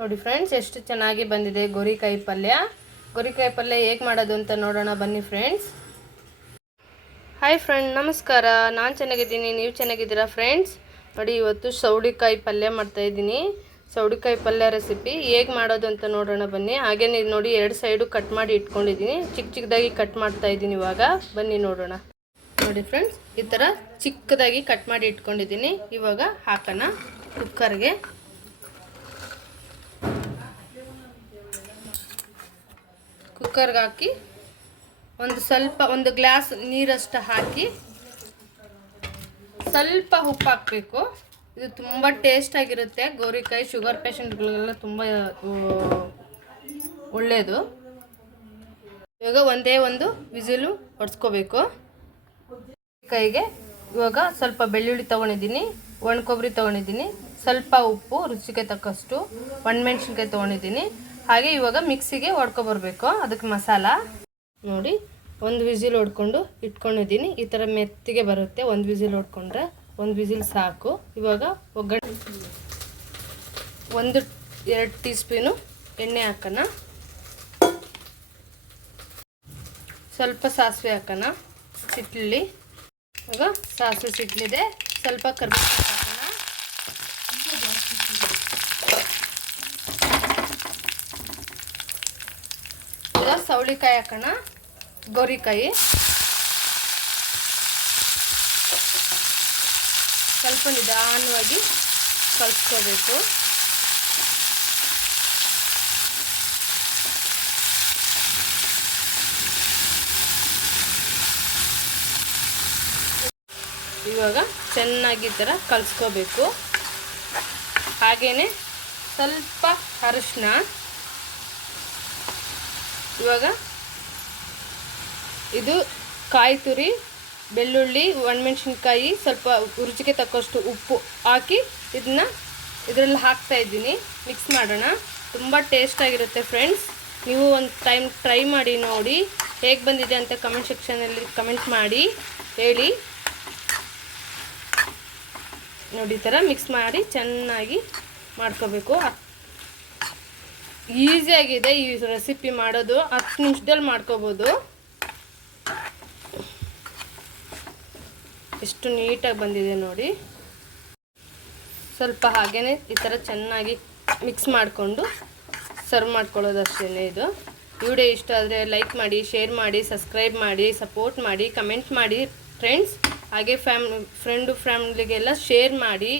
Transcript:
ನೋಡಿ ಫ್ರೆಂಡ್ಸ್ ಎಷ್ಟು ಚೆನ್ನಾಗಿ ಬಂದಿದೆ ಗೋರಿಕಾಯಿ ಪಲ್ಯ. ಗೋರಿಕಾಯಿ ಪಲ್ಯ ಹೇಗೆ ಮಾಡೋದು ಅಂತ ನೋಡೋಣ, ಬನ್ನಿ ಫ್ರೆಂಡ್ಸ್ ಹಾಯ್ ಫ್ರೆಂಡ್ ನಮಸ್ಕಾರ. ನಾನು ಚೆನ್ನಾಗಿದ್ದೀನಿ, ನೀವು ಚೆನ್ನಾಗಿದ್ದೀರಾ ಫ್ರೆಂಡ್ಸ್ ನೋಡಿ, ಇವತ್ತು ಸೌಡಿಕಾಯಿ ಪಲ್ಯ ಮಾಡ್ತಾಯಿದ್ದೀನಿ ಸೌಡಿಕಾಯಿ ಪಲ್ಯ ರೆಸಿಪಿ ಹೇಗೆ ಮಾಡೋದು ಅಂತ ನೋಡೋಣ ಬನ್ನಿ. ಹಾಗೇನೆ ನೋಡಿ, ಎರಡು ಸೈಡು ಕಟ್ ಮಾಡಿ ಇಟ್ಕೊಂಡಿದ್ದೀನಿ. ಚಿಕ್ಕ ಚಿಕ್ಕದಾಗಿ ಕಟ್ ಮಾಡ್ತಾ ಇದ್ದೀನಿ ಇವಾಗ. ಬನ್ನಿ ನೋಡೋಣ. ನೋಡಿ ಫ್ರೆಂಡ್ಸ್ ಈ ಥರ ಚಿಕ್ಕದಾಗಿ ಕಟ್ ಮಾಡಿ ಇಟ್ಕೊಂಡಿದ್ದೀನಿ. ಇವಾಗ ಹಾಕೋಣ ಕುಕ್ಕರ್ಗೆ ಕುಕ್ಕರ್ಗೆ ಹಾಕಿ ಒಂದು ಸ್ವಲ್ಪ, ಒಂದು ಗ್ಲಾಸ್ ನೀರಷ್ಟು ಹಾಕಿ ಸ್ವಲ್ಪ ಉಪ್ಪು ಹಾಕಬೇಕು. ಇದು ತುಂಬ ಟೇಸ್ಟಾಗಿರುತ್ತೆ ಗೋರಿಕಾಯಿ ಶುಗರ್ ಪೇಷಂಟ್ಗಳಿಗೆಲ್ಲ ತುಂಬ ಒಳ್ಳೆಯದು ಇವಾಗ ಒಂದೇ ಒಂದು ವಿಸಿಲು ಹೊಡ್ಸ್ಕೋಬೇಕು. ಕೈಗೆ ಇವಾಗ ಸ್ವಲ್ಪ ಬೆಳ್ಳುಳ್ಳಿ ತೊಗೊಂಡಿದ್ದೀನಿ, ಒಣ ಕೊಬ್ಬರಿ ತೊಗೊಂಡಿದ್ದೀನಿ, ಸ್ವಲ್ಪ ಉಪ್ಪು, ರುಚಿಗೆ ತಕ್ಕಷ್ಟು, ಒಣಮೆಣ್ಸಿನ್ಕಾಯಿ ತೊಗೊಂಡಿದ್ದೀನಿ. ಹಾಗೆ ಇವಾಗ ಮಿಕ್ಸಿಗೆ ಹೊಡ್ಕೊಬರ್ಬೇಕು ಅದಕ್ಕೆ ಮಸಾಲ. ನೋಡಿ, ಒಂದು ವಿಸಿಲ್ ಹೊಡ್ಕೊಂಡು ಇಟ್ಕೊಂಡಿದ್ದೀನಿ. ಈ ಥರ ಮೆತ್ತಿಗೆ ಬರುತ್ತೆ ಒಂದು ವಿಸಿಲ್ ಹೊಡ್ಕೊಂಡ್ರೆ ಒಂದು ವಿಸಿಲ್ ಸಾಕು. ಇವಾಗ ಒಗ್ಗರಣೆ ಒಂದು, ಎರಡು ಟೀ ಸ್ಪೂನು ಎಣ್ಣೆ ಹಾಕೋಣ. ಸ್ವಲ್ಪ ಸಾಸಿವೆ ಹಾಕೋಣ ಸಿಟ್ಲಿ ಇವಾಗ ಸಾಸಿವೆ ಸಿಟ್ಲಿದೆ ಸ್ವಲ್ಪ ಕರ್ಬೇವು ಹಾಕೋಣ ಸವಳಿಕಾಯಿ ಹಾಕೋಣ. ಗೋರಿಕಾಯಿ. ಸ್ವಲ್ಪ ನಿಧಾನವಾಗಿ ಕಲ್ಸ್ಕೋಬೇಕು ಇವಾಗ ಚೆನ್ನಾಗಿ ಥರ ಕಲಿಸ್ಕೋಬೇಕು ಹಾಗೆಯೇ ಸ್ವಲ್ಪ ಅರಿಶಿನ. ಇವಾಗ ಇದು ಕಾಯಿ ತುರಿ, ಬೆಳ್ಳುಳ್ಳಿ, ಒಣಮೆಣ್ಸಿನ್ಕಾಯಿ, ಸ್ವಲ್ಪ ರುಚಿಗೆ ತಕ್ಕಷ್ಟು ಉಪ್ಪು ಹಾಕಿ ಇದನ್ನ ಇದರಲ್ಲಿ ಹಾಕ್ತಾ ಇದ್ದೀನಿ. ಮಿಕ್ಸ್ ಮಾಡೋಣ. ತುಂಬ ಟೇಸ್ಟಾಗಿರುತ್ತೆ ಫ್ರೆಂಡ್ಸ್ ನೀವು ಒಂದು ಟೈಮ್ ಟ್ರೈ ಮಾಡಿ ನೋಡಿ. ಹೇಗೆ ಬಂದಿದೆ ಅಂತ ಕಮೆಂಟ್ ಸೆಕ್ಷನಲ್ಲಿ ಕಮೆಂಟ್ ಮಾಡಿ, ಹೇಳಿ. ನೋಡಿ, ಈ ಥರ ಮಿಕ್ಸ್ ಮಾಡಿ ಚೆನ್ನಾಗಿ ಮಾಡ್ಕೋಬೇಕು. ಈಸಿಯಾಗಿದೆ ಈ ರೆಸಿಪಿ ಮಾಡೋದು. ಹತ್ತು ನಿಮಿಷದಲ್ಲಿ ಮಾಡ್ಕೋಬೋದು. ಎಷ್ಟು ನೀಟಾಗಿ ಬಂದಿದೆ ನೋಡಿ. ಸ್ವಲ್ಪ ಹಾಗೇ ಈ ಥರ ಚೆನ್ನಾಗಿ ಮಿಕ್ಸ್ ಮಾಡಿಕೊಂಡು ಸರ್ವ್ ಮಾಡ್ಕೊಳ್ಳೋದು ಅಷ್ಟೇ ಇದು. ವಿಡಿಯೋ ಇಷ್ಟ ಆದರೆ ಲೈಕ್ ಮಾಡಿ ಶೇರ್ ಮಾಡಿ ಸಬ್ಸ್ಕ್ರೈಬ್ ಮಾಡಿ ಸಪೋರ್ಟ್ ಮಾಡಿ ಕಮೆಂಟ್ ಮಾಡಿ ಫ್ರೆಂಡ್ಸ್ ಹಾಗೆ ಫ್ಯಾಮ್ ಫ್ರೆಂಡು ಫ್ಯಾಮ್ಲಿಗೆಲ್ಲ ಶೇರ್ ಮಾಡಿ.